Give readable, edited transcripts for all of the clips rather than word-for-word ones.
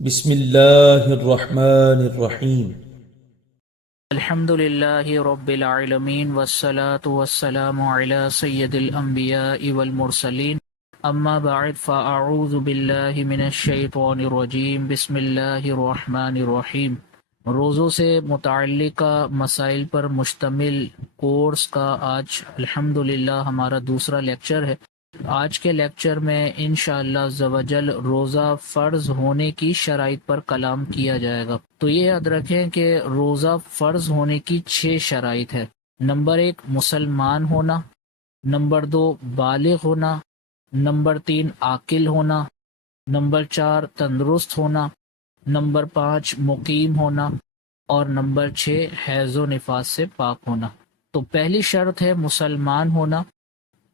بسم اللہ الرحمن الرحیم۔ الحمد للہ رب العالمین والصلاة والسلام علی سید الانبیاء والمرسلین اما بعد فاعوذ باللہ من الشیطان الرجیم بسم اللہ الرحمن الرحیم۔ روزوں سے متعلقہ مسائل پر مشتمل کورس کا آج الحمدللہ ہمارا دوسرا لیکچر ہے۔ آج کے لیکچر میں انشاءاللہ عز و جل روزہ فرض ہونے کی شرائط پر کلام کیا جائے گا۔ تو یہ یاد رکھیں کہ روزہ فرض ہونے کی 6 شرائط ہے۔ نمبر 1 مسلمان ہونا، نمبر 2 بالغ ہونا، نمبر 3 عاقل ہونا، نمبر 4 تندرست ہونا، نمبر 5 مقیم ہونا، اور نمبر 6 حیض و نفاس سے پاک ہونا۔ تو پہلی شرط ہے مسلمان ہونا۔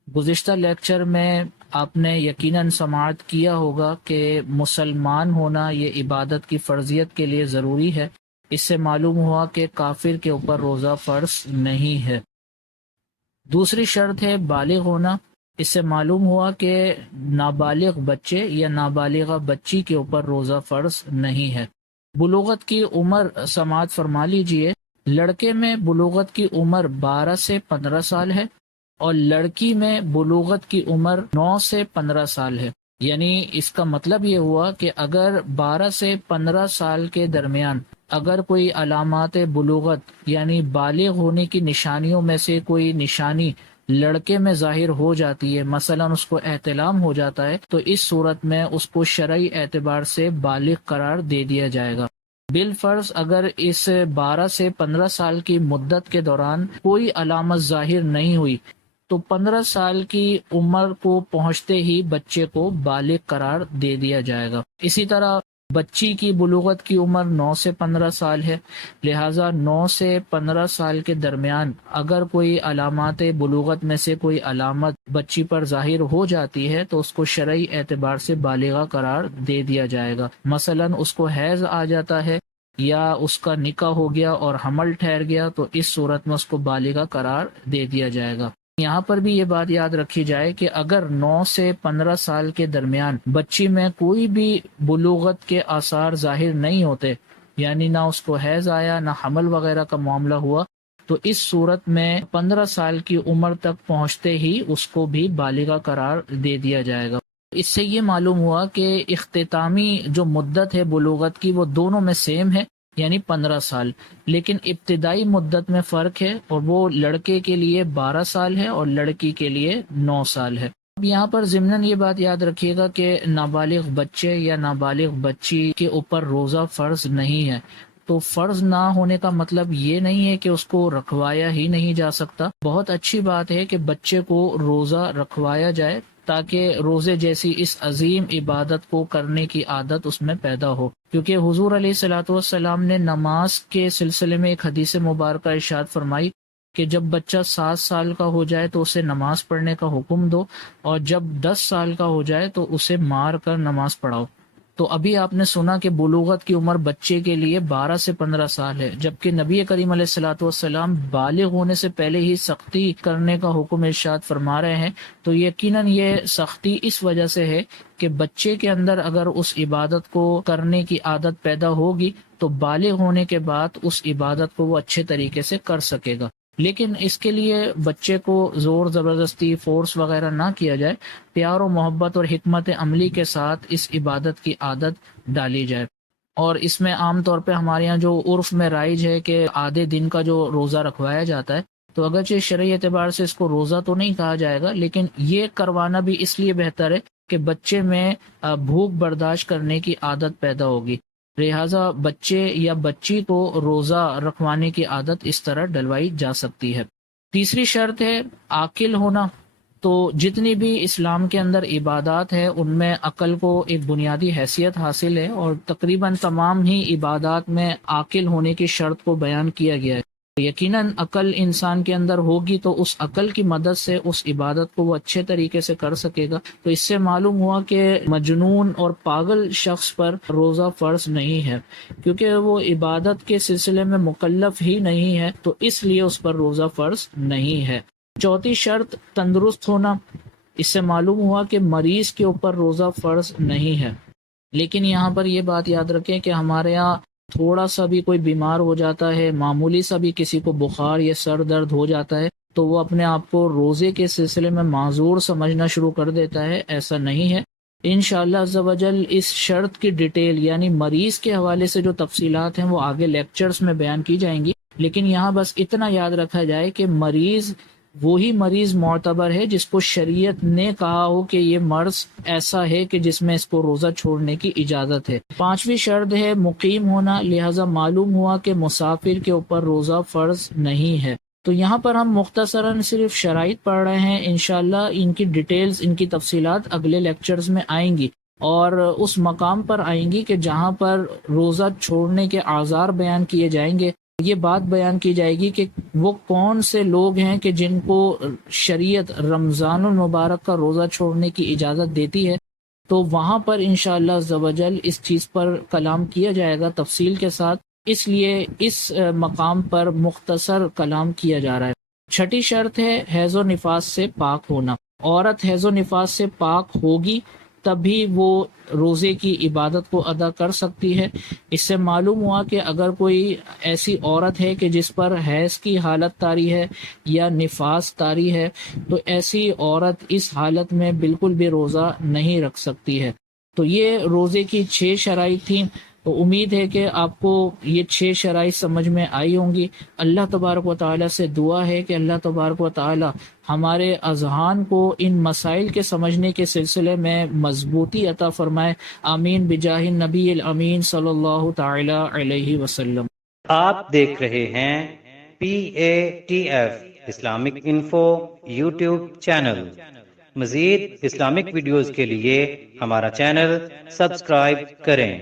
گزشتہ لیکچر میں آپ نے یقیناً سماعت کیا ہوگا کہ مسلمان ہونا یہ عبادت کی فرضیت کے لیے ضروری ہے۔ اس سے معلوم ہوا کہ کافر کے اوپر روزہ فرض نہیں ہے۔ دوسری شرط ہے بالغ ہونا۔ اس سے معلوم ہوا کہ نابالغ بچے یا نابالغہ بچی کے اوپر روزہ فرض نہیں ہے۔ بلوغت کی عمر سماعت فرما لیجئے۔ لڑکے میں بلوغت کی عمر 12 سے 15 سال ہے اور لڑکی میں بلوغت کی عمر 9 سے 15 سال ہے۔ یعنی اس کا مطلب یہ ہوا کہ اگر 12 سے 15 سال کے درمیان اگر کوئی علامات بلوغت یعنی بالغ ہونے کی نشانیوں میں سے کوئی نشانی لڑکے میں ظاہر ہو جاتی ہے، مثلا اس کو احتلام ہو جاتا ہے، تو اس صورت میں اس کو شرعی اعتبار سے بالغ قرار دے دیا جائے گا۔ بالفرض اگر اس 12 سے 15 سال کی مدت کے دوران کوئی علامت ظاہر نہیں ہوئی تو 15 سال کی عمر کو پہنچتے ہی بچے کو بالغ قرار دے دیا جائے گا۔ اسی طرح بچی کی بلوغت کی عمر 9 سے 15 سال ہے، لہٰذا 9 سے 15 سال کے درمیان اگر کوئی علامات بلوغت میں سے کوئی علامت بچی پر ظاہر ہو جاتی ہے تو اس کو شرعی اعتبار سے بالغہ قرار دے دیا جائے گا۔ مثلا اس کو حیض آ جاتا ہے یا اس کا نکاح ہو گیا اور حمل ٹھہر گیا تو اس صورت میں اس کو بالغہ قرار دے دیا جائے گا۔ یہاں پر بھی یہ بات یاد رکھی جائے کہ اگر 9 سے 15 سال کے درمیان بچی میں کوئی بھی بلوغت کے آثار ظاہر نہیں ہوتے، یعنی نہ اس کو حیض آیا نہ حمل وغیرہ کا معاملہ ہوا، تو اس صورت میں 15 سال کی عمر تک پہنچتے ہی اس کو بھی بالغہ قرار دے دیا جائے گا۔ اس سے یہ معلوم ہوا کہ اختتامی جو مدت ہے بلوغت کی وہ دونوں میں سیم ہے، یعنی 15 سال، لیکن ابتدائی مدت میں فرق ہے اور وہ لڑکے کے لیے 12 سال ہے اور لڑکی کے لیے 9 سال ہے۔ اب یہاں پر ضمناً یہ بات یاد رکھیے گا کہ نابالغ بچے یا نابالغ بچی کے اوپر روزہ فرض نہیں ہے۔ تو فرض نہ ہونے کا مطلب یہ نہیں ہے کہ اس کو رکھوایا ہی نہیں جا سکتا۔ بہت اچھی بات ہے کہ بچے کو روزہ رکھوایا جائے تاکہ روزے جیسی اس عظیم عبادت کو کرنے کی عادت اس میں پیدا ہو، کیونکہ حضور علیہ الصلوۃ والسلام نے نماز کے سلسلے میں ایک حدیث مبارکہ ارشاد فرمائی کہ جب بچہ 7 سال کا ہو جائے تو اسے نماز پڑھنے کا حکم دو، اور جب 10 سال کا ہو جائے تو اسے مار کر نماز پڑھاؤ۔ تو ابھی آپ نے سنا کہ بلوغت کی عمر بچے کے لیے 12 سے 15 سال ہے، جبکہ نبی کریم علیہ الصلوۃ والسلام بالغ ہونے سے پہلے ہی سختی کرنے کا حکم ارشاد فرما رہے ہیں۔ تو یقیناً یہ سختی اس وجہ سے ہے کہ بچے کے اندر اگر اس عبادت کو کرنے کی عادت پیدا ہوگی تو بالغ ہونے کے بعد اس عبادت کو وہ اچھے طریقے سے کر سکے گا۔ لیکن اس کے لیے بچے کو زور زبردستی فورس وغیرہ نہ کیا جائے، پیار و محبت اور حکمت عملی کے ساتھ اس عبادت کی عادت ڈالی جائے۔ اور اس میں عام طور پہ ہمارے یہاں جو عرف میں رائج ہے کہ آدھے دن کا جو روزہ رکھوایا جاتا ہے، تو اگرچہ شرعی اعتبار سے اس کو روزہ تو نہیں کہا جائے گا، لیکن یہ کروانا بھی اس لیے بہتر ہے کہ بچے میں بھوک برداشت کرنے کی عادت پیدا ہوگی، لہٰذا بچے یا بچی کو روزہ رکھوانے کی عادت اس طرح ڈلوائی جا سکتی ہے۔ تیسری شرط ہے عاقل ہونا۔ تو جتنی بھی اسلام کے اندر عبادات ہے ان میں عقل کو ایک بنیادی حیثیت حاصل ہے، اور تقریباً تمام ہی عبادات میں عاقل ہونے کی شرط کو بیان کیا گیا ہے۔ یقیناً عقل انسان کے اندر ہوگی تو اس عقل کی مدد سے اس عبادت کو وہ اچھے طریقے سے کر سکے گا۔ تو اس سے معلوم ہوا کہ مجنون اور پاگل شخص پر روزہ فرض نہیں ہے، کیونکہ وہ عبادت کے سلسلے میں مکلف ہی نہیں ہے، تو اس لیے اس پر روزہ فرض نہیں ہے۔ چوتھی شرط تندرست ہونا۔ اس سے معلوم ہوا کہ مریض کے اوپر روزہ فرض نہیں ہے، لیکن یہاں پر یہ بات یاد رکھیں کہ ہمارے یہاں تھوڑا سا بھی کوئی بیمار ہو جاتا ہے، معمولی سا بھی کسی کو بخار یا سر درد ہو جاتا ہے تو وہ اپنے آپ کو روزے کے سلسلے میں معذور سمجھنا شروع کر دیتا ہے۔ ایسا نہیں ہے۔ انشاءاللہ عز و جل اس شرط کی ڈیٹیل یعنی مریض کے حوالے سے جو تفصیلات ہیں وہ آگے لیکچرز میں بیان کی جائیں گی، لیکن یہاں بس اتنا یاد رکھا جائے کہ مریض وہی مریض معتبر ہے جس کو شریعت نے کہا ہو کہ یہ مرض ایسا ہے کہ جس میں اس کو روزہ چھوڑنے کی اجازت ہے۔ پانچویں شرط ہے مقیم ہونا، لہذا معلوم ہوا کہ مسافر کے اوپر روزہ فرض نہیں ہے۔ تو یہاں پر ہم مختصراً صرف شرائط پڑھ رہے ہیں، انشاءاللہ ان کی ڈیٹیلز، ان کی تفصیلات اگلے لیکچرز میں آئیں گی اور اس مقام پر آئیں گی کہ جہاں پر روزہ چھوڑنے کے اعذار بیان کیے جائیں گے۔ یہ بات بیان کی جائے گی کہ وہ کون سے لوگ ہیں کہ جن کو شریعت رمضان المبارک کا روزہ چھوڑنے کی اجازت دیتی ہے، تو وہاں پر انشاءاللہ عز و جل اس چیز پر کلام کیا جائے گا تفصیل کے ساتھ، اس لیے اس مقام پر مختصر کلام کیا جا رہا ہے۔ چھٹی شرط ہے حیض و نفاس سے پاک ہونا۔ عورت حیض و نفاس سے پاک ہوگی تبھی وہ روزے کی عبادت کو ادا کر سکتی ہے۔ اس سے معلوم ہوا کہ اگر کوئی ایسی عورت ہے کہ جس پر حیض کی حالت طاری ہے یا نفاس طاری ہے تو ایسی عورت اس حالت میں بالکل بھی روزہ نہیں رکھ سکتی ہے۔ تو یہ روزے کی 6 شرائط تھیں، تو امید ہے کہ آپ کو یہ 6 شرائط سمجھ میں آئی ہوں گی۔ اللہ تبارک و تعالیٰ سے دعا ہے کہ اللہ تبارک و تعالیٰ ہمارے اذہان کو ان مسائل کے سمجھنے کے سلسلے میں مضبوطی عطا فرمائے۔ آمین بجاہ النبی الامین صلی اللہ تعالی علیہ وسلم۔ آپ دیکھ رہے ہیں PATF Islamic info YouTube channel. مزید اسلامک ویڈیوز کے لیے ہمارا چینل سبسکرائب کریں۔